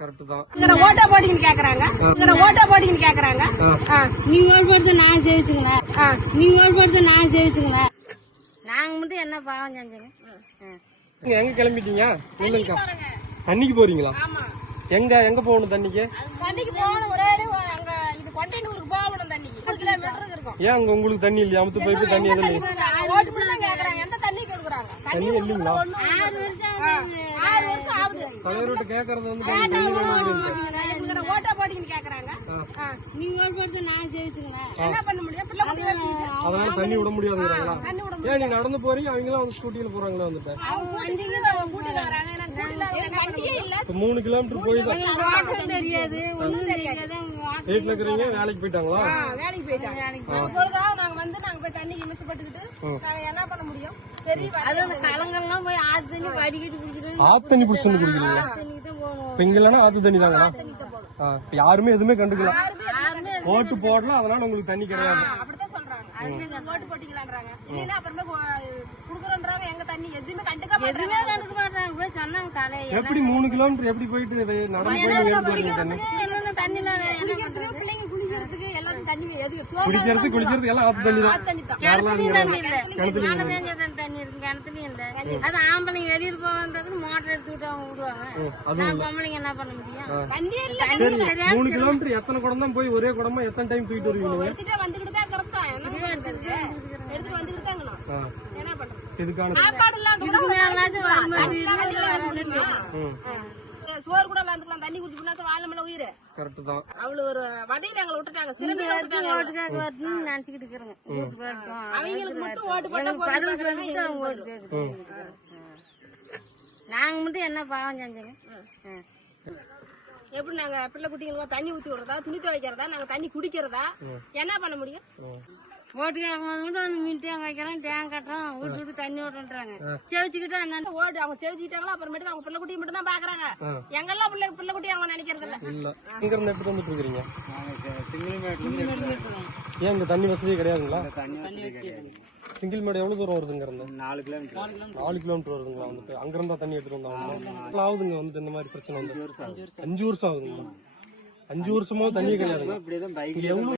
Correct தான். ஓட்டா போட்டிங்கன்னு கேக்குறாங்க, ஓட்டா போட்டிங்கன்னு கேக்குறாங்க. நீ ஓட்டு போட்டு நான் ஜெயிச்சுங்களேன், நீ ஓட்டு போட்டு நான் ஜெயிச்சுங்களேன். நாங்க மட்டும் என்ன பாவம் செஞ்சோங்க. எங்க கிளம்பிட்டீங்க? தண்ணிக்கு போறீங்களா? எங்க எங்க போகணும் தண்ணிக்கு? தண்ணிக்கு போகணும். ஒரே அங்க இது கொண்டைனூருக்கு போகணும் தண்ணிக்கு. 1 கிலோமீட்டருக்கு இருக்கும். ஏன் அங்க உங்களுக்கு தண்ணி இல்லையா? அமுத்து போயிட்டு தண்ணி எதுவும் இல்லை. ஓட்டு மட்டும் தான் கேக்குறாங்க. எந்த தண்ணி கொடுக்குறாங்க? தண்ணி இல்லைங்களா? 6 வருஷம் ஆகுது. தலைவர்கிட்ட கேக்குறது வந்து ஓட்டா போட்டிங்கன்னு கேக்குறாங்க. நீ ஓட்டு போட்டு நான் ஜெயிச்சுங்களேன். என்ன பண்ண முடியும்? பிள்ளை குட்டி வச்சுக்கிட்டு அதனால தண்ணி விட முடியாதுங்கிறாங்களா? தண்ணி விட ஏன் நீ நடந்து போறீங்க, அவங்களாம் வந்து ஸ்கூட்டியில போறாங்களா? வந்துட்டு அவங்க கூட்டில வராங்க. எனக்கு கூட்டில வண்டியே இல்ல. 3 கிலோமீட்டர் போய் வாட்டர் தெரியாது, ஒண்ணும் தெரியாது. வீட்டுல இருக்கிறீங்க, வேலைக்கு போயிட்டாங்களா? வேலைக்கு போயிட்டாங்க. இப்பொழுதுதான் நாங்க வந்து நாங்க போய் தண்ணிக்கு மிஸ் பட்டுக்கிட்டு நாங்க என்ன பண்ண முடியும்? பெரிய அது கலங்கள்லாம் போய் ஆத்து தண்ணி வடிகட்டி குடிச்சிட்டு ஆத்து தண்ணி புடிச்சு வந்து குடிக்கிறீங்களா? இப்ப இங்க இல்லன்னா ஆத்து தண்ணி தாங்களா? இப்ப யாருமே எதுவுமே கண்டுக்கல, ஓட்டு போடலாம், அதனால உங்களுக்கு தண்ணி கிடையாது. அப்படித்தான் சொல்றாங்க. ஓட்டு போட்டிக்கலான்றாங்க. இல்லைன்னா அப்புறமே குடுக்குறோன்றாங்க. எங்க தண்ணி எதுவுமே கண்டுக்க மாட்டாங்க. போய் சொன்னாங்க தலையை எப்படி 3 கிலோமீட்டர் எப்படி போயிட்டு நடந்து போய் தண்ணி தண்ணி பிள்ளைங்க குளிக்கிறதுக்கு எல்லாரும் தண்ணி குடிக்கிறது குளிக்கிறது எல்லாம் ஆத்து தண்ணி தான். தண்ணி இல்ல, மழை பெஞ்சதான் தண்ணி இருக்கு, கிணத்துலயும் இல்ல. அது ஆம்பளைங்க வெளியில போகிறதுக்கு மோட்டர் எடுத்துக்கிட்டு அவங்க விடுவாங்க. நான் பொம்பளைங்க என்ன பண்ண முடியும்? தண்ணி இல்ல. 3 கிலோமீட்டர் எத்தனை குடம் தான் போய் ஒரே குடமா எத்தனை டைம் தூக்கிட்டு வருவீங்க? எடுத்துட்டு வந்துகிட்டு தான் கரெக்டா எடுத்துட்டு வந்துகிட்டு தாங்க. என்ன பண்றது? இதுக்கான சோறு கூட விளாண்டுக்கலாம், தண்ணி குடிச்சு வாழ உயிர். கரெக்ட் தான். அவ்வளவு ஒரு வதையில எங்களை விட்டுட்டாங்க. நினைச்சுக்கிட்டு இருக்கிறாங்க. அவங்களுக்கு மட்டும் ஓட்டு போட்டா நாங்க மட்டும் என்ன பாவம் செஞ்சோங்க. எப்படி நாங்க பிள்ளை குட்டிங்களுக்கு தண்ணி ஊத்தி விடுறதா, துணி துவைக்கிறதா, நாங்க தண்ணி குடிக்கிறதா, என்ன பண்ண முடியும்? ஓட்டுக்காரங்க வந்து மின்டேங்க வைக்கிறோம், டேங்க் கட்டுறோம், விட்டு விட்டு தண்ணி ஓட்டுன்றாங்க. செவிச்சுக்கிட்டு அந்த ஓட்டு அவங்க செவிச்சுக்கிட்டாங்களா, அப்புறமேட்டு அவங்க பிள்ளை குட்டியை மட்டும் தான் பாக்குறாங்க. எங்கெல்லாம் பிள்ளை குட்டி அவங்க நினைக்கிறது இல்ல. இங்க இருந்து எடுத்துட்டு வந்துட்டு இருக்கீங்க? ஏன் இங்க தண்ணி வசதி கிடையாதுங்களா? சிங்கிள் மேடு எவ்வளவு தூரம் வருதுங்க? இருந்து 4 கிலோமீட்டர் வருதுங்களா? வந்துட்டு அங்க இருந்தா தண்ணி எடுத்துட்டு வந்தாங்க ஆகுதுங்க. வந்துட்டு இந்த மாதிரி பிரச்சனை வந்து 5 வருஷம் ஆகுதுங்களா? 5 வருஷமா தண்ணி கிடையாதுங்க.